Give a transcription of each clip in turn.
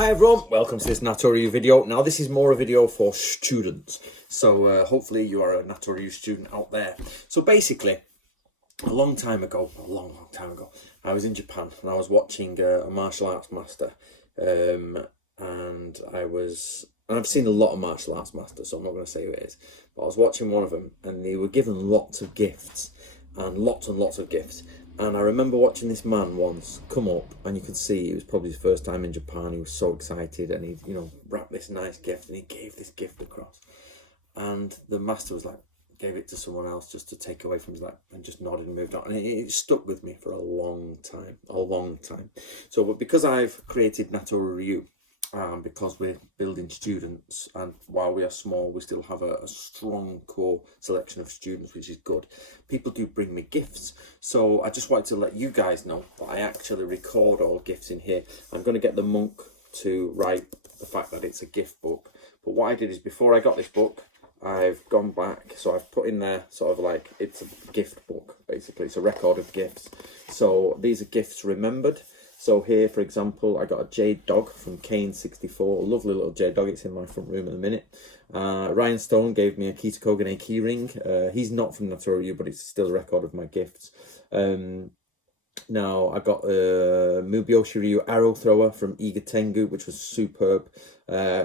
Hi everyone, welcome to this Nato-Ryu video. Now this is more a video for students, so hopefully you are a Nato-Ryu student out there. So basically, a long time ago, I was in Japan and I was watching a martial arts master, and I've seen a lot of martial arts masters, so I'm not going to say who it is, but I was watching one of them and they were given lots of gifts, and lots of gifts. And I remember watching this man once come up, and you could see it was probably his first time in Japan. He was so excited, and he, wrapped this nice gift, and he gave this gift across. And the master was like, gave it to someone else just to take away from his lap, and just nodded and moved on. And it stuck with me for a long time. So, but because I've created Nato-Ryu, because we're building students, and while we are small, we still have a strong core selection of students, which is good. People do bring me gifts, so I just wanted to let you guys know that I actually record all gifts in here. I'm going to get the monk to write the fact that it's a gift book, but what I did is, before I got this book, I've gone back, so I've put in there sort of like it's a gift book, basically. It's a record of gifts. So these are gifts remembered. So here, for example, I got a jade dog from Kane64, a lovely little jade dog. It's in my front room in a minute. Ryan Stone gave me a Kita Kogane key ring. He's not from Nato-Ryu, but it's still a record of my gifts. Now, I got a Mubiyoshi Ryu arrow thrower from Iga Tengu, which was superb.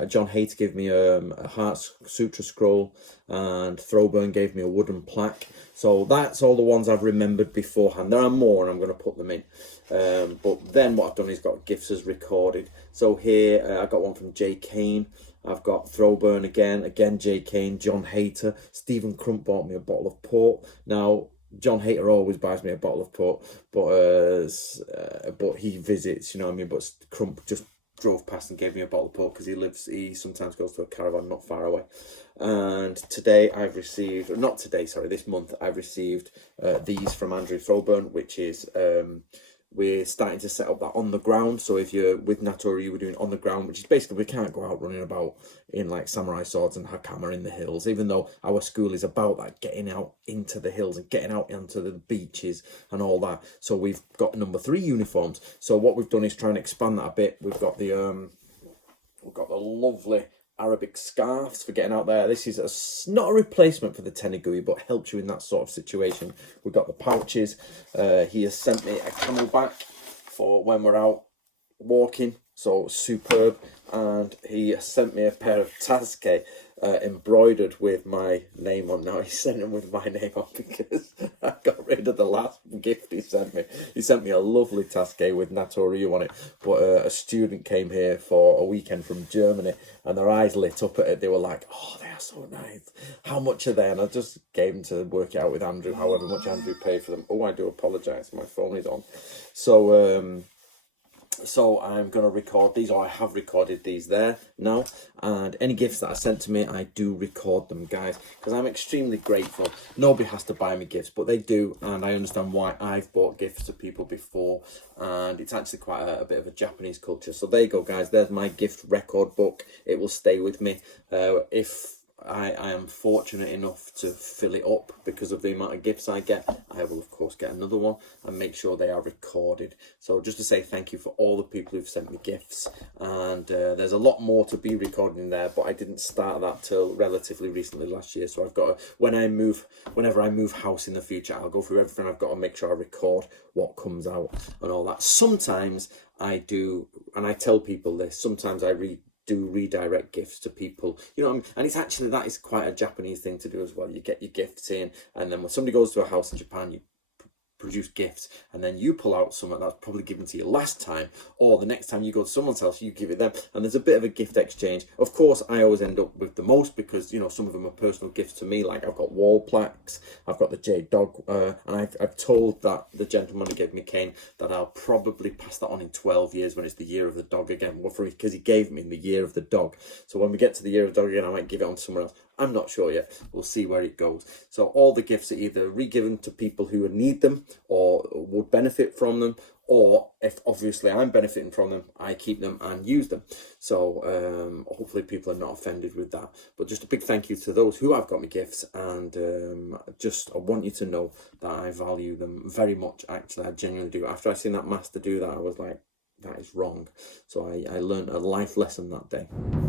John Hayter gave me a Heart Sutra scroll, and Throwburn gave me a wooden plaque. So that's all the ones I've remembered beforehand. There are more, and I'm going to put them in. But then what I've done is got gifts as recorded. So here, I got one from Jay Kane. I've got Throwburn again Jay Kane, John Hayter. Stephen Crump bought me a bottle of port. Now, John Hayter always buys me a bottle of port, but he visits, you know what I mean? But Crump just drove past and gave me a bottle of port because he sometimes goes to a caravan not far away. And today I've received, this month I've received these from Andrew Throwburn, which is, we're starting to set up that on the ground. So if you're with Nato-Ryu, we're doing on the ground, which is basically, we can't go out running about in like samurai swords and hakama in the hills, even though our school is about that, getting out into the hills and getting out into the beaches and all that. So we've got number 3 uniforms. So what we've done is try and expand that a bit. We've got the lovely Arabic scarves for getting out there. This is not a replacement for the Tenigui, but helps you in that sort of situation. We've got the pouches. He has sent me a camelback for when we're out walking, so superb. And he has sent me a pair of Tasuke embroidered with my name on. Now, he sent them with my name on because I got rid of the last gift he sent me. He sent me a lovely Tasuke with Nato-Ryu on it, but a student came here for a weekend from Germany, and their eyes lit up at it. They were like, oh, they are so nice. How much are they? And I just gave them to work it out with Andrew, however much Andrew paid for them. Oh, I do apologise. My phone is on. So I'm going to record these, or I have recorded these there now, and any gifts that are sent to me, I do record them, guys, because I'm extremely grateful. Nobody has to buy me gifts, but they do, and I understand why. I've bought gifts to people before, and it's actually quite a bit of a Japanese culture. So there you go, guys. There's my gift record book. It will stay with me. If I am fortunate enough to fill it up because of the amount of gifts I get, I will of course get another one and make sure they are recorded. So just to say thank you for all the people who've sent me gifts, and there's a lot more to be recorded in there, but I didn't start that till relatively recently last year. So I've got whenever I move house in the future, I'll go through everything. I've got to make sure I record what comes out and all that. Sometimes I do, and I tell people this, sometimes I do redirect gifts to people, you know what I mean? And it's actually, that is quite a Japanese thing to do as well. You get your gifts in, and then when somebody goes to a house in Japan, you produce gifts, and then you pull out something that's probably given to you last time, or the next time you go to someone's house, you give it them, and there's a bit of a gift exchange. Of course, I always end up with the most because, you know, some of them are personal gifts to me. Like, I've got wall plaques, I've got the jade dog, and I've told that the gentleman who gave me Kane that I'll probably pass that on in 12 years when it's the year of the dog again, because he gave me in the year of the dog. So when we get to the year of the dog again, I might give it on to someone else. I'm not sure yet. We'll see where it goes. So all the gifts are either re-given to people who need them or would benefit from them, or if obviously I'm benefiting from them, I keep them and use them. So hopefully people are not offended with that. But just a big thank you to those who have got me gifts, and I want you to know that I value them very much. Actually, I genuinely do. After I seen that master do that, I was like, that is wrong. So I learned a life lesson that day.